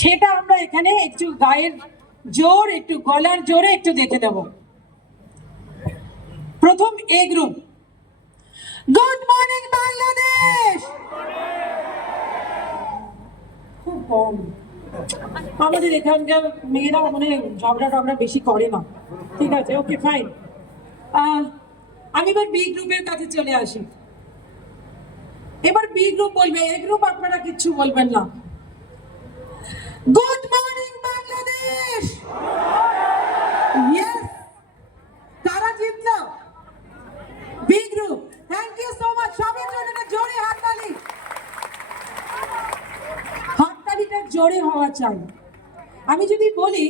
সেটা আমরা এখানে একটু গায়ের জোর, একটু গলার জোরে একটু দেখে দেব। প্রথম এ গ্রুপ। Good morning Bangladesh. খুব কম, আমাদের এখানকার মেয়েরা মানে ঝগড়া টগড়া বেশি করে না। ঠিক আছে, ওকে ফাইন। আমি এবার বি গ্রুপের কাছে চলে আসি। এবার বি গ্রুপ বলবে, এ গ্রুপ আপনারা কিচ্ছু বলবেন না। Good morning Bangladesh. ইয়েস, কারা জিতলো? B group. Thank you so much. সবার জন্য জোরে হাততালি, হাততালিটা জোরে হওয়া চাই। আমি যদি বলি,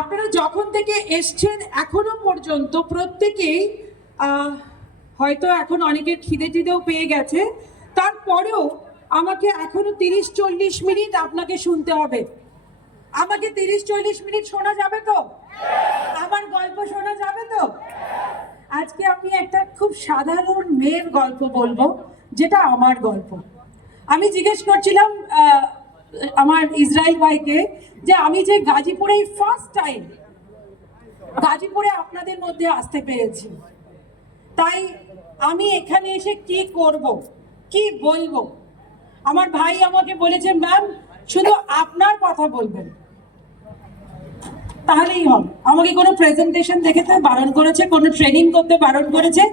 আপনারা যখন থেকে এসছেন এখনো পর্যন্ত প্রত্যেকেই হয়তো এখন অনেকের খিদে টিদেও পেয়ে গেছে, তারপরেও আমাকে এখনো 30-40 মিনিট আপনাকে শুনতে হবে। আমাকে 30-40 মিনিট শোনা যাবে তো? আমার গল্প শোনা যাবে তো? আজকে আমি একটা খুব সাধারণ মেয়ের গল্প বলবো, যেটা আমার গল্প। আমি জিজ্ঞেস করছিলাম আমার ইসরায়েল ভাইকে যে আমি যে গাজীপুরে ফার্স্ট টাইম গাজীপুরে আপনাদের মধ্যে আসতে পেরেছি, তাই আমি এখানে এসে কি করব, কি বলবো। আমার ভাই আমাকে বলেছে, ম্যাম শুধু আপনার কথা বলবেন, তাহলেই হবে। আমাকে কোনো প্রেজেন্টেশন দেখতে বারণ করেছে, কোনো ট্রেনিং করতে বারণ করেছে,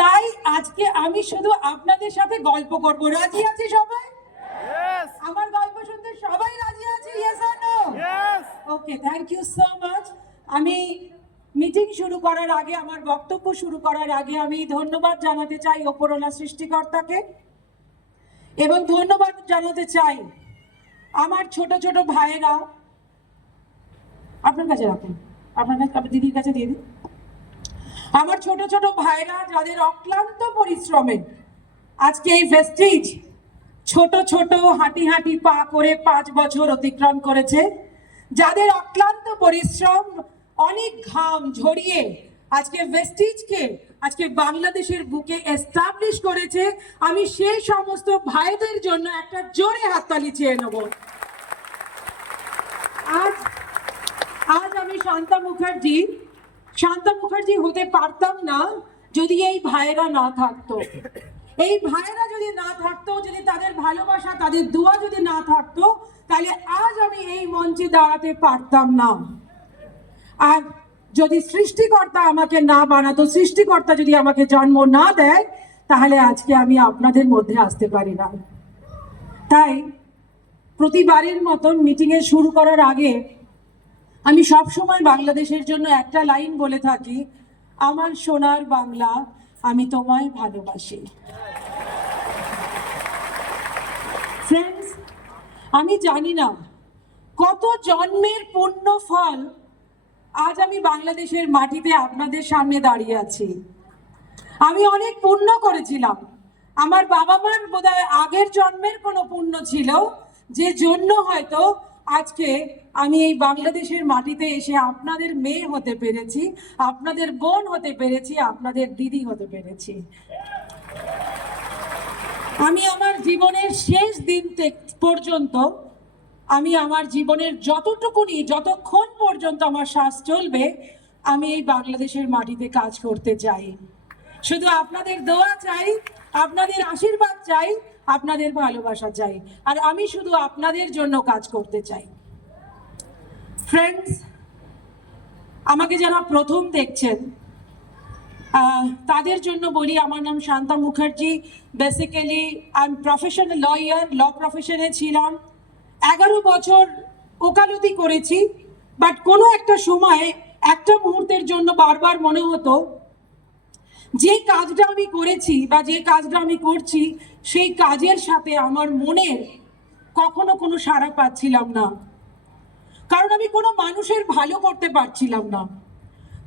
তাই আজকে আমি শুধু আপনাদের সাথে গল্প করব। রাজি আছি সবাই? আমার গল্প শুনতে সবাই রাজি আছে? Yes or no? Okay, thank you so much. আমি মিটিং শুরু করার আগে, আমার বক্তব্য শুরু করার আগে আমি ধন্যবাদ জানাতে চাই ওপরওয়ালা সৃষ্টিকর্তাকে, এবং ধন্যবাদ জানাতে চাই আমার ছোট ছোট ভাইয়েরা। আপনার কাছে রাখুন, আপনার দিদির কাছে দিয়ে দিন। আমার ছোট ছোট ভাইরা যাদের অক্লান্ত পরিশ্রমে আজকে এই ভেস্টিজ ছোট ছোট হাঁটি হাঁটি পা করে 5 বছর অতিক্রম করেছে, যাদের অক্লান্ত পরিশ্রম, অনেক ঘাম ঝরিয়ে আজকে ভেস্টিজকে আজকে বাংলাদেশের বুকে এস্টাবলিশ করেছে, আমি সেই সমস্ত ভাইদের জন্য একটা জোরে হাততালি চেয়ে নেব। আজ আমি শান্তা মুখার্জি হতে পারতাম না যদি এই ভাইয়েরা না থাকতো। এই ভাইয়েরা যদি না থাকতো, যদি তাদের ভালোবাসা, তাদের দোয়া যদি না থাকতো, তাহলে আজ আমি এই মঞ্চে দাঁড়াতে পারতাম না। আর যদি সৃষ্টিকর্তা আমাকে না বানাতো, সৃষ্টিকর্তা যদি আমাকে জন্ম না দেয়, তাহলে আজকে আমি আপনাদের মধ্যে আসতে পারি না। তাই প্রতিবারের মতন মিটিংয়ে শুরু করার আগে আমি সব সময় বাংলাদেশের জন্য একটা লাইন বলে থাকি, আমার সোনার বাংলা, আমি তোমায় ভালোবাসি। ফ্রেন্ডস, আমি জানি না কত জন্মের পুণ্য ফল আজ আমি বাংলাদেশের মাটিতে আপনাদের সামনে দাঁড়িয়ে আছি। আমি অনেক পুণ্য করেছিলাম, আমার বাবা মার বোধহয় আগের জন্মের কোনো পুণ্য ছিল, যে জন্য হয়তো আজকে আমি এই বাংলাদেশের মাটিতে এসে আপনাদের মেয়ে হতে পেরেছি, আপনাদের বোন হতে পেরেছি, আপনাদের দিদি হতে পেরেছি। আমি আমার জীবনের শেষ দিন পর্যন্ত, আমি আমার জীবনের যতক্ষণ পর্যন্ত আমার শ্বাস চলবে, আমি এই বাংলাদেশের মাটিতে কাজ করতে চাই। শুধু আপনাদের দোয়া চাই, আপনাদের আশীর্বাদ চাই, আপনাদের ভালোবাসা চাই, আর আমি শুধু আপনাদের জন্য কাজ করতে চাই। ফ্রেন্ডস, আমাকে যারা প্রথম দেখছেন তাদের জন্য বলি, আমার নাম Shanta Mukherjee. Basically I am professional lawyer, law প্রফেশনে ছিলাম, 11 বছর ওকালতি করেছি। বাট কোনো একটা সময়, একটা মুহূর্তের জন্য বারবার মনে হতো যে কাজটা আমি করেছি বা যে কাজটা আমি করছি, সেই কাজের সাথে আমার মনের কখনো কোনো সাড়া পাচ্ছিলাম না। কারণ আমি কোনো মানুষের ভালো করতে পারছিলাম না,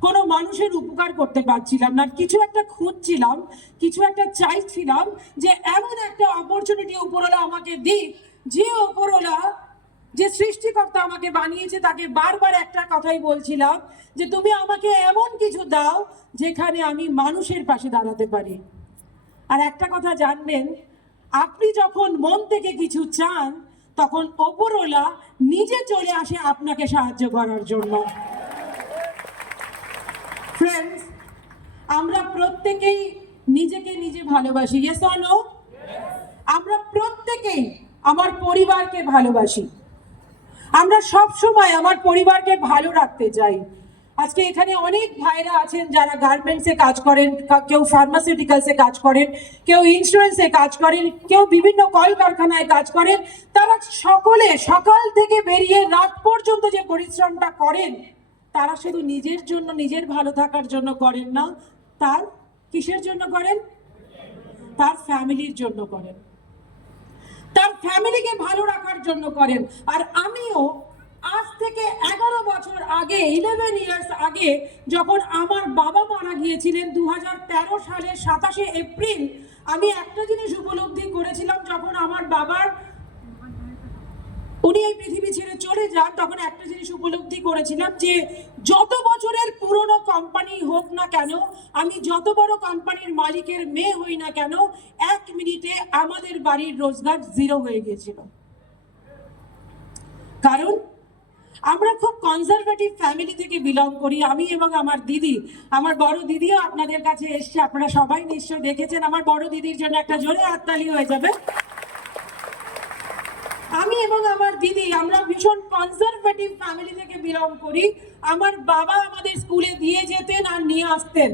কোনো মানুষের উপকার করতে পারছিলাম না। কিছু একটা খুঁজছিলাম, কিছু একটা চাইছিলাম, যে এমন একটা অপরচুনিটি উপরওয়ালা আমাকে দিক, যে উপরওয়ালা, যে সৃষ্টিকর্তা আমাকে বানিয়েছে, তাকে বারবার একটা কথাই বলছিলাম, যে তুমি আমাকে এমন কিছু দাও যেখানে আমি মানুষের পাশে দাঁড়াতে পারি। আর একটা কথা জানবেন, আপনি যখন মন থেকে কিছু চান, তখন ওপরওয়ালা নিজে চলে আসে আপনাকে সাহায্য করার জন্য। ফ্রেন্ডস, আমরা প্রত্যেকেই নিজেকে নিজে ভালোবাসি, ইয়েস অর নো? আমরা প্রত্যেকেই আমার পরিবারকে ভালোবাসি। আমরা সব সময় আমার পরিবারকে ভালো রাখতে চাই। আজকে এখানে অনেক ভাইরা আছেন যারা গার্মেন্টসে কাজ করেন, কেউ ফার্মাসিউটিক্যালসে কাজ করেন, কেউ ইন্স্যুরেন্সে কাজ করেন, কেউ বিভিন্ন কলকারখানায় কাজ করেন। তারা সকলে সকাল থেকে বেরিয়ে রাত পর্যন্ত যে পরিশ্রমটা করেন, তারা শুধু নিজের জন্য, নিজের ভালো থাকার জন্য করেন না, তার কিসের জন্য করেন? তার ফ্যামিলির জন্য করেন, তার ফ্যামিলিকে ভালো রাখার জন্য করেন। আর আমিও আজ থেকে 11 বছর আগে, 11 ইয়ার্স আগে, যখন আমার বাবা মারা গিয়েছিলেন 2013 সালের 27শে এপ্রিল, আমি একটা জিনিস উপলব্ধি করেছিলাম। যখন আমার বাবার উনি এই পৃথিবী ছেড়ে চলে যান, তখন একটা জিনিস উপলব্ধি করেছিলাম যে যত বছরের পুরনো কোম্পানি হোক না কেন, আমি যত বড় কোম্পানির মালিকের মেয়ে হই না কেন, 1 মিনিটে আমাদের বাড়ির রোজগার জিরো হয়ে গিয়েছিল। কারণ আমরা খুব কনজারভেটিভ ফ্যামিলি থেকে বিলং করি। আমি এবং আমার দিদি, আমার বড় দিদিও আপনাদের কাছে এসছে, আপনারা সবাই নিশ্চয় দেখেছেন। আমার বড় দিদির জন্য একটা জোরে হাততালি হয়ে যাবে। আমি এবং আমার দিদি, আমরা ভীষণ কনজারভেটিভ ফ্যামিলি থেকে বিলং করি। আমার বাবা আমাদের স্কুলে দিয়ে যেতেন আর নিয়ে আসতেন।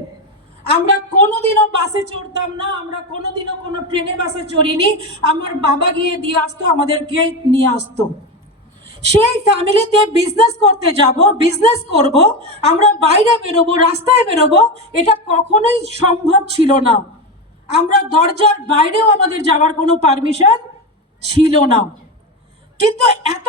আমরা কোনোদিনও বাসে চড়তাম না, আমরা কোনোদিনও কোনো ট্রেনে বাসে চড়িনি। আমার বাবা গিয়ে দিয়ে আসতো, আমাদেরকে নিয়ে আসতো। সেই ফ্যামিলিতে বিজনেস করতে যাব, বিজনেস করব, আমরা বাইরে বেরোবো, রাস্তায় বেরোবো, এটা কখনোই সম্ভব ছিল না। আমরা দরজার বাইরেও আমাদের যাওয়ার কোনো পারমিশন ছিল না। কিন্তু এত